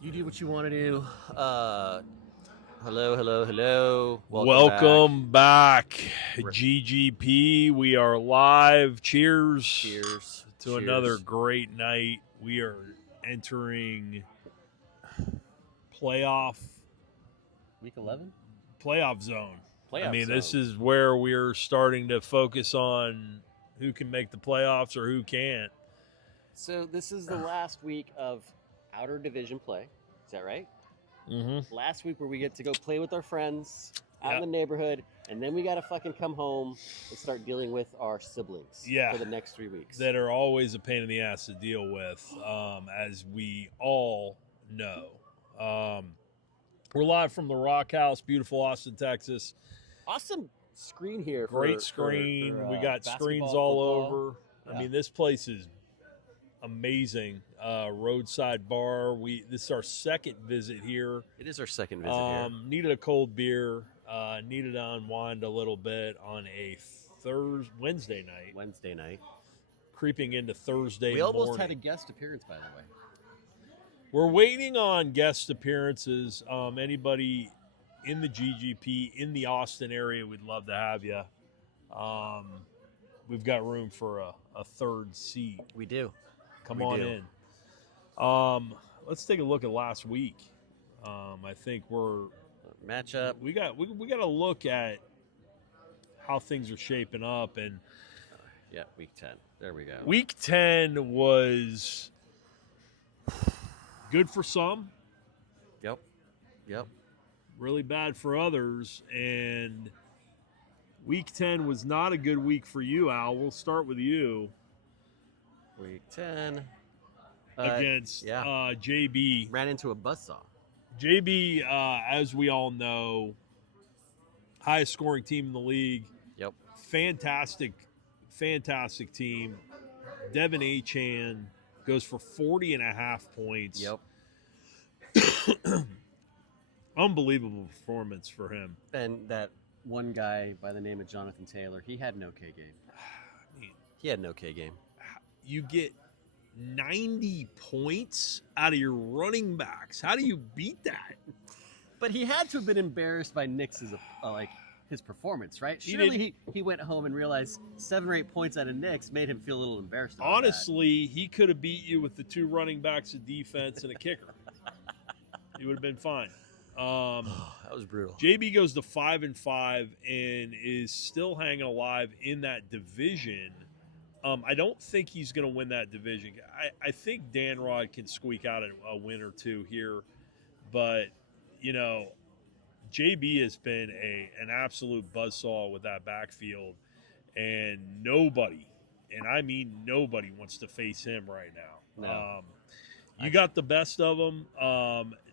You do what you want to do. Hello, hello, hello. Welcome back, R- GGP. We are live. Cheers Cheers. to another Cheers. great night. We are entering playoff Week 11? playoff zone. I Playoff mean, this zone. is where we're starting to focus on who can make the playoffs or who can't. So, this is the last week of outer division play. Is that right? Mm-hmm. Last week where we get to go play with our friends out in Yep. the neighborhood, and then we got to fucking come home and start dealing with our siblings Yeah. for the next 3 weeks. That are always a pain in the ass to deal with, as we all know. We're live from the Rock House, beautiful Austin, Texas. Awesome screen here. Great screen. We got screens basketball, all football. over. Yeah. I mean, this place is amazing. Roadside bar. This is our second visit here. It is our second visit here. Needed a cold beer. Needed to unwind a little bit on a Wednesday night. Creeping into Thursday We almost morning. had a guest appearance, by the way. We're waiting on guest appearances. Anybody in the GGP in the Austin area, we'd love to have you. We've got room for a third seat. We do. Come We on do. in. Let's take a look at last week. I think Matchup. we got to look at how things are shaping up, and Yeah, week 10. There we go. week 10 was good for some, Yep. really bad for others, and week 10 was not a good week for you, Al. We'll start with you. Week 10. Against yeah. JB. Ran into a buzzsaw. JB, as we all know, highest scoring team in the league. Yep. Fantastic team. Devin Achan goes for 40.5 points. Yep. Unbelievable performance for him. And that one guy by the name of Jonathan Taylor, he had an okay game. I mean, He had an okay game. you get 90 points out of your running backs. How do you beat that? But he had to have been embarrassed by Nick's his performance, right? Surely he went home and realized 7 or 8 points out of Nick's made him feel a little embarrassed about Honestly, he could have beat you with the 2 running backs of defense and a kicker. He would have been fine. That was brutal. JB goes to 5-5 and is still hanging alive in that division. I don't think he's going to win that division. I think Dan Rod can squeak out a win or two here, but JB has been an absolute buzzsaw with that backfield, and nobody, and I mean nobody, wants to face him right now. No. You got the best of them.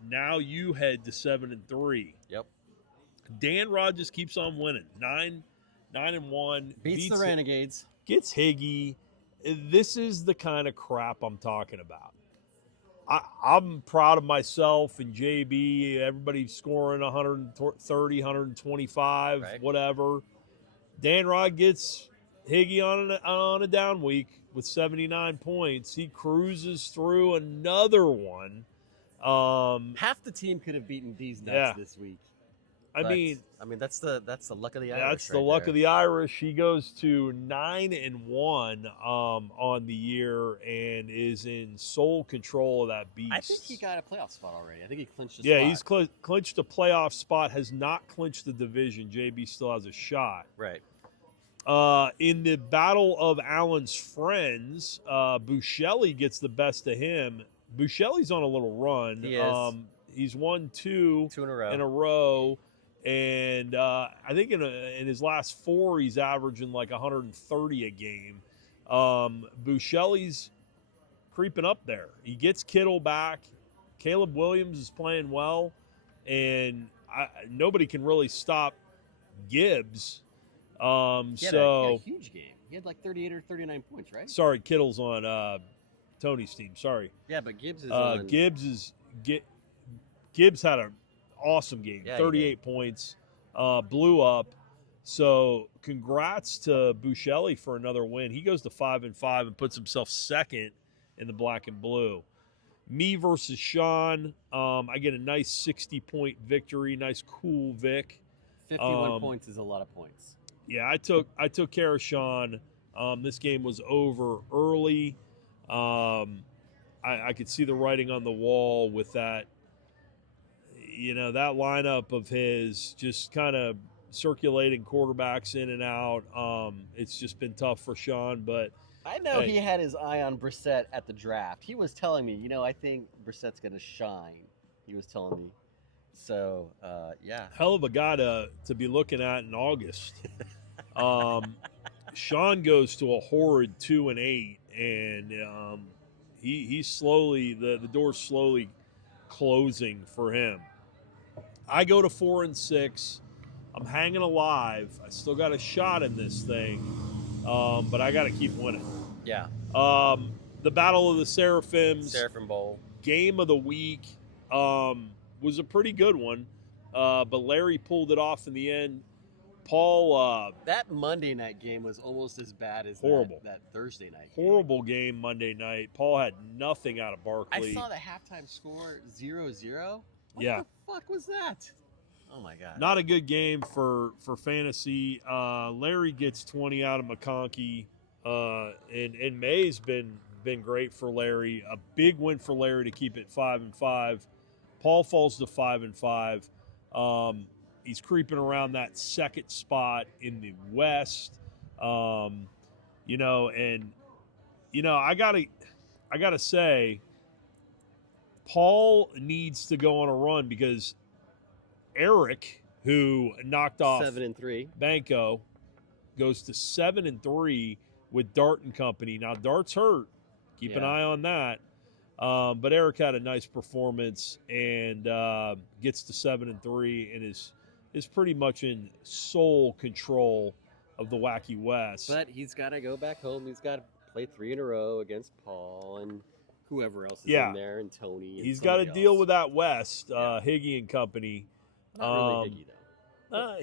Now you head to 7-3. Yep. Dan Rod just keeps on winning. 9-1. Beats the Renegades. Gets Higgy. This is the kind of crap I'm talking about. I'm proud of myself and JB. Everybody's scoring 130, 125, Right. whatever. Dan Rod gets Higgy on a down week with 79 points. He cruises through another one. Half the team could have beaten D's nuts this week. I mean, that's the luck of the Irish. That's the luck of the Irish. He goes to 9-1 on the year and is in sole control of that beast. I think he got a playoff spot already. I think he clinched a spot. Yeah, he's clinched a playoff spot. Has not clinched the division. JB still has a shot. Right. In the battle of Allen's friends, Buscelli gets the best of him. Buscelli's on a little run. He is. He's won 2 in a row. In a row. And I think in his last 4, he's averaging like 130 a game. Buscelli's creeping up there. He gets Kittle back. Caleb Williams is playing well. And nobody can really stop Gibbs. He had a huge game. He had like 38 or 39 points, right? Sorry, Kittle's on Tony's team. Sorry. Yeah, but Gibbs is on. Gibbs had an awesome game. Yeah, 38 points. Blew up. So congrats to Buscelli for another win. He goes to 5-5 and puts himself second in the black and blue. Me versus Sean. I get a nice 60-point victory. Nice cool Vic. 51 points is a lot of points. Yeah, I took care of Sean. This game was over early. I could see the writing on the wall with that. That lineup of his just kind of circulating quarterbacks in and out. It's just been tough for Sean, but I know he had his eye on Brissett at the draft. He was telling me, I think Brissett's going to shine. He was telling me. So, yeah. Hell of a guy to be looking at in August. Sean goes to a horrid 2-8, and he's slowly the door's slowly closing for him. I go to 4-6. I'm hanging alive. I still got a shot in this thing, but I got to keep winning. Yeah. The Battle of the Seraphims. Seraphim Bowl. Game of the week was a pretty good one, but Larry pulled it off in the end. Paul. That Monday night game was almost as bad as horrible. That Thursday night game. Horrible game Monday night. Paul had nothing out of Barkley. I saw the halftime score 0-0. What the fuck was that? Oh my god. Not a good game for fantasy. Larry gets 20 out of McConkey, and May's been great for Larry. A big win for Larry to keep it 5-5. Paul falls to 5-5. He's creeping around that second spot in the West. I gotta say, Paul needs to go on a run because Eric, who knocked off 7-3, Banco, goes to 7-3 with Dart and company. Now Dart's hurt. Keep an eye on that. But Eric had a nice performance and gets to 7-3 and is pretty much in sole control of the Wacky West. But he's got to go back home. He's got to play 3 in a row against Paul and whoever else is in there, and Tony. And he's got to deal with that West, Higgy and company. Not really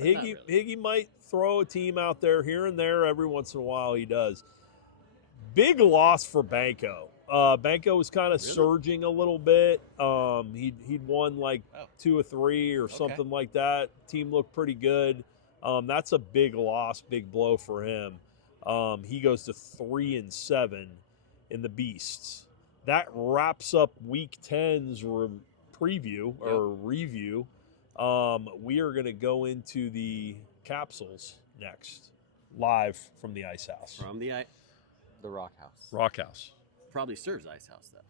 Higgy, though. Higgy might throw a team out there here and there every once in a while. He does. Big loss for Banco. Banco was kind of surging a little bit. He'd won like 2 or 3 or something like that. Team looked pretty good. That's a big loss, big blow for him. He goes to 3-7 in the Beasts. That wraps up Week 10's preview or review. We are going to go into the capsules next, live from the Ice House. From the Rock House. Rock House. Probably serves Ice House, though.